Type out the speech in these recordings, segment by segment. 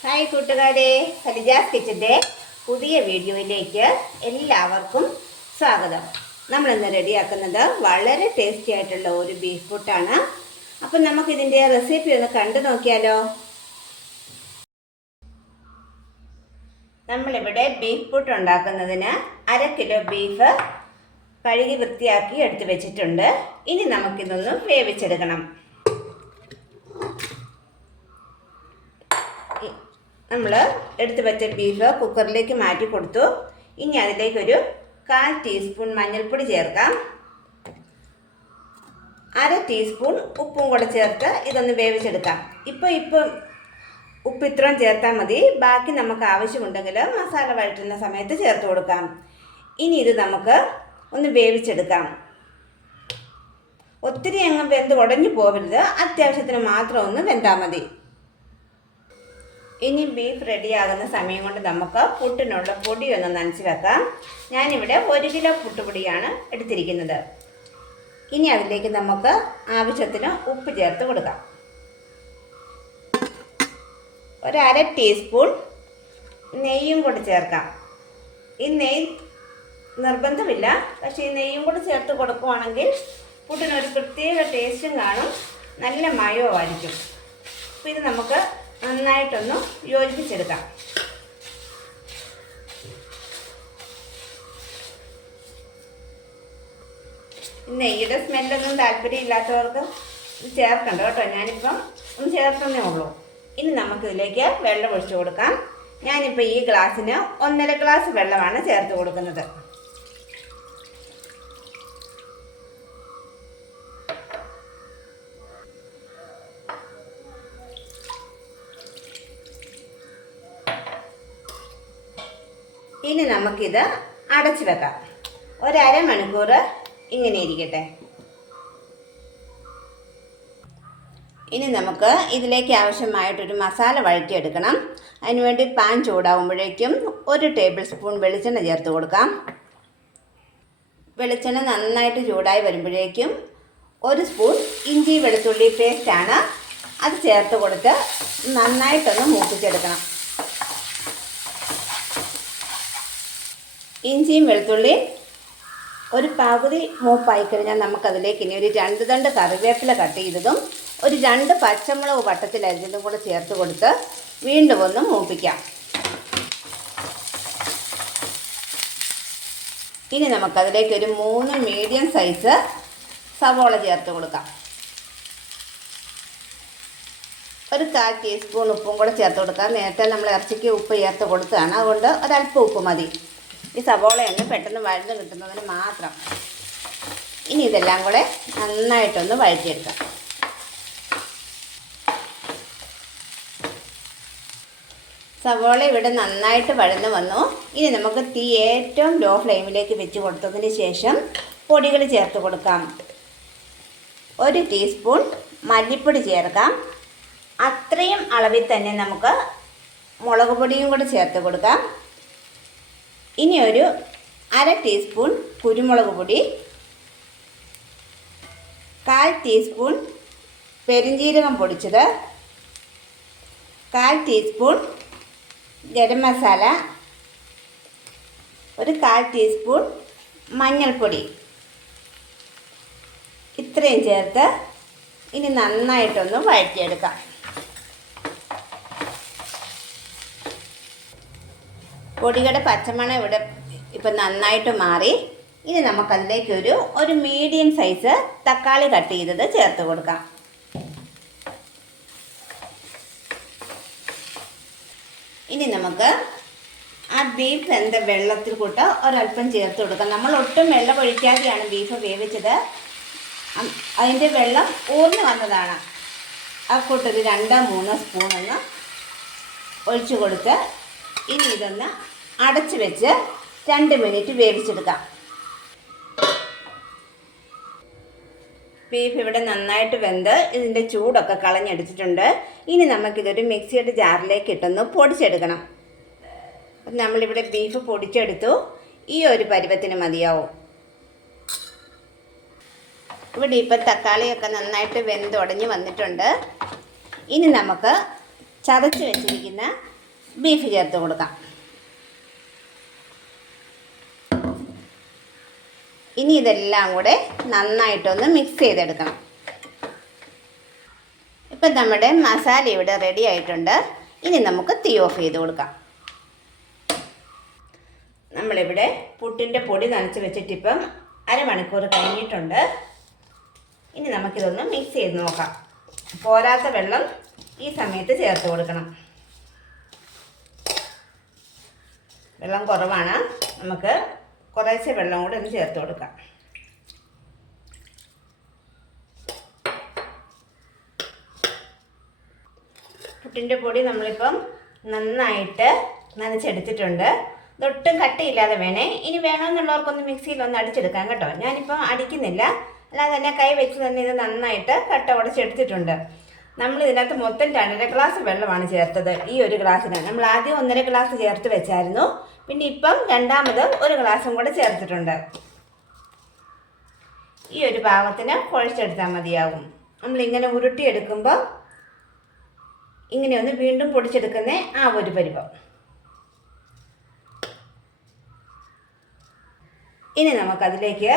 Hi കൂട്ടുകാരെ സലിജാസ് കിച്ചന്റെ പുതിയ വീഡിയോയിലേക്ക് എല്ലാവർക്കും സ്വാഗതം. നമ്മൾ ഇന്ന് റെഡിയാക്കുന്നത് വളരെ ടേസ്റ്റി ആയിട്ടുള്ള ഒരു ബീഫ് പുട്ടാണ് അപ്പം നമുക്കിതിന്റെ റെസിപ്പി ഒന്ന് കണ്ടു നോക്കിയാലോ? നമ്മളിവിടെ ബീഫ് പുട്ട് ഉണ്ടാക്കുന്നതിന് അര കിലോ ബീഫ് കഴുകി വൃത്തിയാക്കി എടുത്തു വെച്ചിട്ടുണ്ട്. ഇനി നമുക്കിതൊന്ന് വേവിച്ചെടുക്കണം. നമ്മൾ എടുത്തു വെച്ച ബീഫ് കുക്കറിലേക്ക് മാറ്റി കൊടുത്തു. ഇനി അതിലേക്കൊരു കാൽ ടീസ്പൂൺ മഞ്ഞൾപ്പൊടി ചേർക്കാം. അര ടീസ്പൂൺ ഉപ്പും കൂടെ ചേർത്ത് ഇതൊന്ന് വേവിച്ചെടുക്കാം. ഇപ്പോൾ ഇപ്പം ഉപ്പ് ഇത്രയും ചേർത്താൽ മതി. ബാക്കി നമുക്ക് ആവശ്യമുണ്ടെങ്കിൽ മസാല വഴറ്റുന്ന സമയത്ത് ചേർത്ത് കൊടുക്കാം. ഇനി ഇത് നമുക്ക് ഒന്ന് വേവിച്ചെടുക്കാം. ഒത്തിരി അങ്ങ് വെന്ത് ഉടഞ്ഞു പോകരുത്. അത്യാവശ്യത്തിന് മാത്രം ഒന്ന് വെന്താൽ മതി. ഇനി ബീഫ് റെഡിയാകുന്ന സമയം കൊണ്ട് നമുക്ക് പുട്ടിനുള്ള പൊടി ഒന്ന് നനച്ച് വെക്കാം. ഞാനിവിടെ ഒരു കിലോ പുട്ടുപൊടിയാണ് എടുത്തിരിക്കുന്നത്. ഇനി അതിലേക്ക് നമുക്ക് ആവശ്യത്തിന് ഉപ്പ് ചേർത്ത് കൊടുക്കാം. ഒരു ടീസ്പൂൺ നെയ്യും കൂടി ചേർക്കാം. ഈ നെയ്യ് നിർബന്ധമില്ല. പക്ഷേ ഈ നെയ്യും കൂടി ചേർത്ത് കൊടുക്കുവാണെങ്കിൽ പുട്ടിനൊരു പ്രത്യേക ടേസ്റ്റും കാണും. നല്ല മയവുമായിരിക്കും. അപ്പോൾ ഇത് നമുക്ക് നന്നായിട്ടൊന്ന് യോജിപ്പിച്ചെടുക്കാം. നെയ്യുടെ സ്മെല്ലൊന്നും താല്പര്യമില്ലാത്തവർക്ക് ചേർക്കണ്ട കേട്ടോ. ഞാനിപ്പം ഒന്ന് ചേർക്കുന്നേ ഉള്ളൂ. ഇനി നമുക്കിതിലേക്ക് വെള്ളം ഒഴിച്ചു കൊടുക്കാം. ഞാനിപ്പോൾ ഈ ഗ്ലാസ്സിന് ഒന്നര ഗ്ലാസ് വെള്ളമാണ് ചേർത്ത് കൊടുക്കുന്നത്. ഇനി നമുക്കിത് അടച്ചു വെക്കാം. ഒരര മണിക്കൂർ ഇങ്ങനെ ഇരിക്കട്ടെ. ഇനി നമുക്ക് ഇതിലേക്ക് ആവശ്യമായിട്ടൊരു മസാല വഴറ്റിയെടുക്കണം. അതിനുവേണ്ടി പാൻ ചൂടാവുമ്പോഴേക്കും ഒരു ടേബിൾ സ്പൂൺ വെളിച്ചെണ്ണ ചേർത്ത് കൊടുക്കാം. വെളിച്ചെണ്ണ നന്നായിട്ട് ചൂടായി വരുമ്പോഴേക്കും ഒരു സ്പൂൺ ഇഞ്ചി വെളുത്തുള്ളി പേസ്റ്റാണ് അത് ചേർത്ത് കൊടുത്ത് നന്നായിട്ടൊന്ന് മൂപ്പിച്ചെടുക്കണം. ഇഞ്ചിയും വെളുത്തുള്ളിയും ഒരു പകുതി മൂപ്പായി കഴിഞ്ഞാൽ നമുക്കതിലേക്ക് ഇനി ഒരു രണ്ട് തണ്ട് കറിവേപ്പില കട്ട് ചെയ്തതും ഒരു രണ്ട് പച്ചമുളക് വട്ടത്തിൽ അരിഞ്ഞതും കൂടെ ചേർത്ത് കൊടുത്ത് വീണ്ടും ഒന്ന് മൂപ്പിക്കാം. ഇനി നമുക്കതിലേക്ക് ഒരു മൂന്ന് മീഡിയം സൈസ് സവോള ചേർത്ത് കൊടുക്കാം. ഒരു കാൽ ടീസ്പൂൺ ഉപ്പും കൂടെ ചേർത്ത് കൊടുക്കാം. നേരത്തെ നമ്മൾ ഇറച്ചിക്ക് ഉപ്പ് ചേർത്ത് കൊടുത്തതാണ്. അതുകൊണ്ട് ഒരല്പം ഉപ്പ് മതി. ഈ സവോളയൊന്ന് പെട്ടെന്ന് വഴന്ന് കിട്ടുന്നതിന് മാത്രം. ഇനി ഇതെല്ലാം കൂടെ നന്നായിട്ടൊന്ന് വഴറ്റിയെടുക്കാം. സവോള ഇവിടെ നന്നായിട്ട് വഴന്ന് വന്നു. ഇനി നമുക്ക് തീ ഏറ്റവും ലോ ഫ്ലെയിമിലേക്ക് വെച്ച് കൊടുത്തതിന് ശേഷം പൊടികൾ ചേർത്ത് കൊടുക്കാം. ഒരു ടീസ്പൂൺ മല്ലിപ്പൊടി ചേർക്കാം. അത്രയും അളവിൽ തന്നെ നമുക്ക് മുളക് പൊടിയും കൂടെ ചേർത്ത് കൊടുക്കാം. ഇനി ഒരു അര ടീസ്പൂൺ കുരുമുളക് പൊടി കാൽ ടീസ്പൂൺ പെരിഞ്ജീരകം പൊടിച്ചത് കാൽ ടീസ്പൂൺ ഗരം മസാല ഒരു കാൽ ടീസ്പൂൺ മഞ്ഞൾപ്പൊടി. ഇത്രയും ചേർത്ത് ഇനി നന്നായിട്ടൊന്ന് വഴറ്റിയെടുക്കാം. പൊടിയുടെ പച്ചമണം ഇവിടെ ഇപ്പം നന്നായിട്ട് മാറി. ഇനി നമുക്കതിലേക്ക് ഒരു ഒരു മീഡിയം സൈസ് തക്കാളി കട്ട് ചെയ്തത് ചേർത്ത് കൊടുക്കാം. ഇനി നമുക്ക് ആ ബീഫ് എന്താ വെള്ളത്തിൽ കൂട്ട് ഒരല്പം ചേർത്ത് കൊടുക്കാം. നമ്മൾ ഒട്ടും വെള്ളം ഒഴിക്കാതെയാണ് ബീഫ് വേവിച്ചത്. അതിന്റെ വെള്ളം ഊർന്നു വന്നതാണ്. ആ കൂട്ടൊരു രണ്ടോ മൂന്നോ സ്പൂണൊന്ന് ഒഴിച്ചു കൊടുത്ത് ഇനി ഇതൊന്ന് അടച്ച് വെച്ച് രണ്ട് മിനിറ്റ് വേവിച്ചെടുക്കാം. ബീഫ് ഇവിടെ നന്നായിട്ട് വെന്ത് ഇതിന്റെ ചൂടൊക്കെ കളഞ്ഞെടുത്തിട്ടുണ്ട്. ഇനി നമുക്കിതൊരു മിക്സിയുടെ ജാറിലേക്ക് ഇട്ടൊന്ന് പൊടിച്ചെടുക്കണം. നമ്മളിവിടെ ബീഫ് പൊടിച്ചെടുത്തു. ഈ ഒരു പരുവത്തിന് മതിയാവും. ഇവിടെ ഇപ്പോൾ തക്കാളിയൊക്കെ നന്നായിട്ട് വെന്തുടഞ്ഞ് വന്നിട്ടുണ്ട്. ഇനി നമുക്ക് ചതച്ച് വെച്ചിരിക്കുന്ന ബീഫ് ചേർത്ത് കൊടുക്കാം. ഇനി ഇതെല്ലാം കൂടെ നന്നായിട്ടൊന്ന് മിക്സ് ചെയ്തെടുക്കണം. ഇപ്പം നമ്മുടെ മസാല ഇവിടെ റെഡി ആയിട്ടുണ്ട്. ഇനി നമുക്ക് തീ ഓഫ് ചെയ്ത് കൊടുക്കാം. നമ്മളിവിടെ പുട്ടിന്റെ പൊടി നനച്ച് വെച്ചിട്ടിപ്പം അരമണിക്കൂർ കഴിഞ്ഞിട്ടുണ്ട്. ഇനി നമുക്കിതൊന്ന് മിക്സ് ചെയ്ത് നോക്കാം. പോരാത്ത വെള്ളം ഈ സമയത്ത് ചേർത്ത് കൊടുക്കണം. വെള്ളം കുറവാണ്. നമുക്ക് കുറേശ്ശെ വെള്ളം കൂടെ ഒന്ന് ചേർത്ത് കൊടുക്കാം. പുട്ടിന്റെ പൊടി നമ്മളിപ്പം നന്നായിട്ട് നനച്ചെടുത്തിട്ടുണ്ട്. ഇതൊട്ടും കട്ടിയില്ലാതെ വേണേ. ഇനി വേണമെന്നുള്ളവർക്കൊന്ന് മിക്സിയിൽ ഒന്ന് അടിച്ചെടുക്കാം കേട്ടോ. ഞാനിപ്പം അടിക്കുന്നില്ല. അല്ലാതെ തന്നെ കൈ വെച്ച് തന്നെ ഇത് നന്നായിട്ട് കട്ട ഉടച്ചെടുത്തിട്ടുണ്ട്. നമ്മൾ ഇതിനകത്ത് മൊത്തം രണ്ടര ഗ്ലാസ് വെള്ളമാണ് ചേർത്തത് ഈ ഒരു ഗ്ലാസ്സിന്. നമ്മൾ ആദ്യം ഒന്നര ഗ്ലാസ് ചേർത്ത് വെച്ചായിരുന്നു. പിന്നെ ഇപ്പം രണ്ടാമത് ഒരു ഗ്ലാസും കൂടെ ചേർത്തിട്ടുണ്ട്. ഈ ഒരു പാകത്തിന് കുഴച്ചെടുത്താൽ മതിയാകും നമ്മളിങ്ങനെ ഉരുട്ടിയെടുക്കുമ്പോൾ ഇങ്ങനെയൊന്ന് വീണ്ടും പൊടിച്ചെടുക്കുന്ന ആ ഒരു പരുവം. ഇനി നമുക്കതിലേക്ക്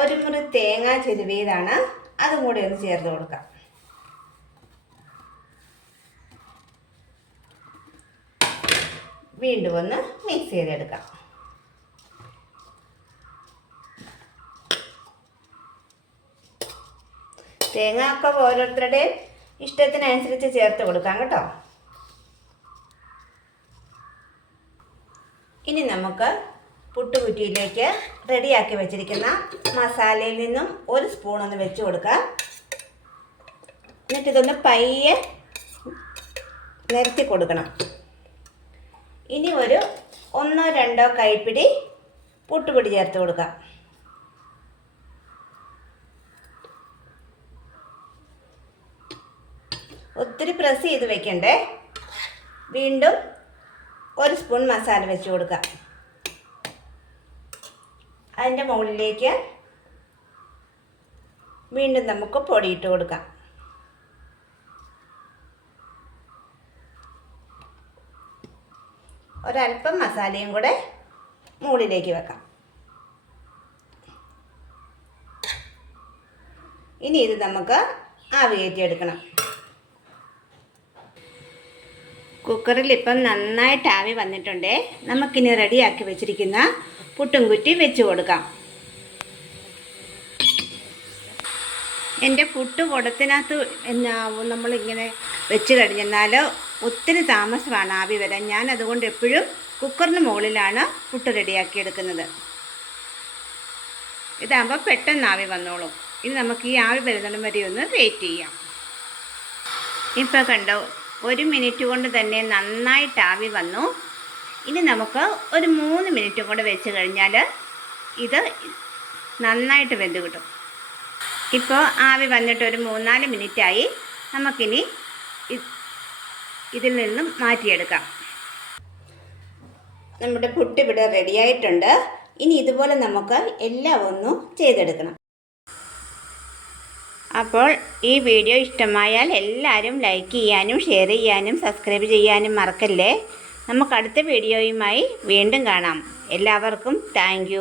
ഒരു മുറി തേങ്ങ ചെരുവിയതാണ് അതും കൂടി ഒന്ന് ചേർത്ത് കൊടുക്കാം. വീണ്ടും ഒന്ന് മിക്സ് ചെയ്തെടുക്കാം. തേങ്ങ ഒക്കെ ഓരോരുത്തരുടെയും ഇഷ്ടത്തിനനുസരിച്ച് ചേർത്ത് കൊടുക്കാം കേട്ടോ. ഇനി നമുക്ക് പുട്ടുകുറ്റിയിലേക്ക് റെഡിയാക്കി വെച്ചിരിക്കുന്ന മസാലയിൽ നിന്നും ഒരു സ്പൂൺ ഒന്ന് വെച്ച് കൊടുക്കാം. എന്നിട്ട് ഇതൊന്ന് പയ്യെ നിരത്തി കൊടുക്കണം. ഇനി ഒരു ഒന്നോ രണ്ടോ കൈപ്പിടി പുട്ടുപൊടി ചേർത്ത് കൊടുക്കാം. ഒത്തിരി പ്രസ് ചെയ്ത് വെക്കണ്ടേ? വീണ്ടും ഒരു സ്പൂൺ മസാല വെച്ച് കൊടുക്കാം. അതിന്റെ മുകളിലേക്ക് വീണ്ടും നമുക്ക് പൊടിയിട്ട് കൊടുക്കാം. ഒരല്പം മസാലയും കൂടെ മുകളിലേക്ക് വെക്കാം. ഇനി ഇത് നമുക്ക് ആവി കയറ്റിയെടുക്കണം. കുക്കറിൽ ഇപ്പം നന്നായിട്ട് ആവി വന്നിട്ടുണ്ട്. നമുക്കിനി റെഡിയാക്കി വെച്ചിരിക്കുന്ന പുട്ടും കുറ്റി വെച്ച് കൊടുക്കാം. എന്റെ പുട്ട് കുടത്തിനകത്ത് നമ്മളിങ്ങനെ വെച്ച് കഴിഞ്ഞെന്നാൽ ഒത്തിരി താമസമാണ് ആവി വരാൻ. ഞാൻ അതുകൊണ്ട് എപ്പോഴും കുക്കറിന് മുകളിലാണ് പുട്ട് റെഡിയാക്കി എടുക്കുന്നത്. ഇതാകുമ്പോൾ പെട്ടെന്ന് ആവി വന്നോളും. ഇനി നമുക്ക് ഈ ആവി വരുന്നിടം വരെ ഒന്ന് വെയിറ്റ് ചെയ്യാം. ഇപ്പോൾ കണ്ടോ ഒരു മിനിറ്റ് കൊണ്ട് തന്നെ നന്നായിട്ട് ആവി വന്നു. ഇനി നമുക്ക് ഒരു മൂന്ന് മിനിറ്റും കൂടെ വെച്ച് കഴിഞ്ഞാൽ ഇത് നന്നായിട്ട് വെന്ത് കിട്ടും. ഇപ്പോൾ ആവി വന്നിട്ട് ഒരു മൂന്നാൽ മിനിറ്റായി നമുക്കിനി ഇതിൽ നിന്നും മാറ്റിയെടുക്കാം. നമ്മുടെ പുട്ട് ഇവിടെ റെഡിയായിട്ടുണ്ട് ഇനി ഇതുപോലെ നമുക്ക് എല്ലാം ഒന്നും ചെയ്തെടുക്കണം. അപ്പോൾ ഈ വീഡിയോ ഇഷ്ടമായാൽ എല്ലാവരും ലൈക്ക് ചെയ്യാനും ഷെയർ ചെയ്യാനും സബ്സ്ക്രൈബ് ചെയ്യാനും മറക്കല്ലേ? നമുക്ക് അടുത്ത വീഡിയോയുമായി വീണ്ടും കാണാം. എല്ലാവർക്കും താങ്ക്